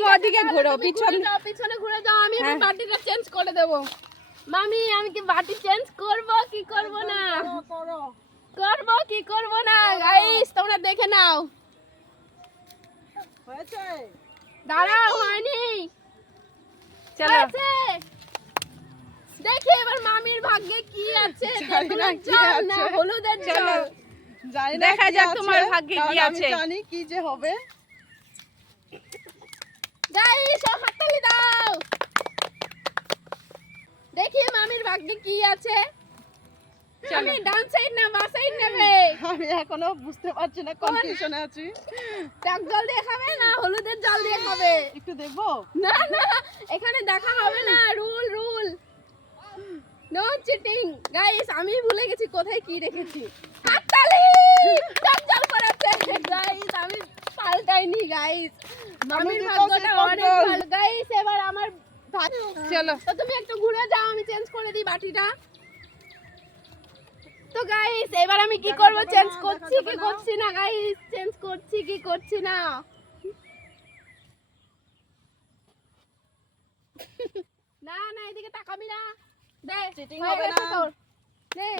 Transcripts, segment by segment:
তুমি ওদিকে ঘোরো পিছন পিছনে ঘুরে যাও আমি এবার হ্যাঁ। বাটিটা চেঞ্জ করে দেব। মামি আমি কি বাটি চেঞ্জ করব কি করব না? করব কি করব না? গাইস তোমরা দেখে নাও। হয়েছে? দাঁড়াও হয়নি চলো। দেখি এবার মামির ভাগ্যে কি আছে জানি না কি জল না হলুদের জল। দেখা যাক তোমার ভাগ্যে কি আছে। জানি কি যে হবে গাইস হাততালি দাও দেখি মামির ভাগ্যে কি আছে? আমি ডান সাইড না বা সাইড নেবে? আমি এখনও বুঝতে পারছি না কনফিউশনে আছি। টক জল দিয়ে খাবে না হলুদের জল দিয়ে খাবে? একটু দেখব? না না এখানে দেখা হবে না rule rule. No cheating guys আমি ভুলে গেছি কোথায় কি রেখেছি। হাততালি! টক জল করাচ্ছে গাইস আমি পাল্টাইনি গাইস মামির ভাগ্যটা অনেক ভালো। গাইস এবার চলো। তো তুমি একটু ঘুরে যাও আমি চেঞ্জ করে দিই বাটিটা। তো গাইস এবার আমি কি করব? চেঞ্জ করছি কি করছি না গাইস চেঞ্জ করছি কি করছি না? না না এদিকে তাকাবি না। দে Cheating হবে না। তোর।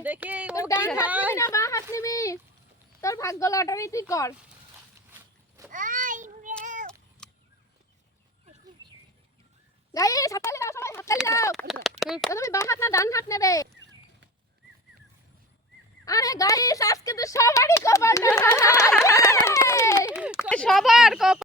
দেখি ও ডান হাত নিবি না বাঁ হাত নিবি? তোর ভাগ্য লটারি তুই কর গাইস হাততালি দাও সবাই হাততালি দাও তো তুমি না ডান হাত নেবে। আরে গাইস আজকে তো সবারই কপাল সবার কপাল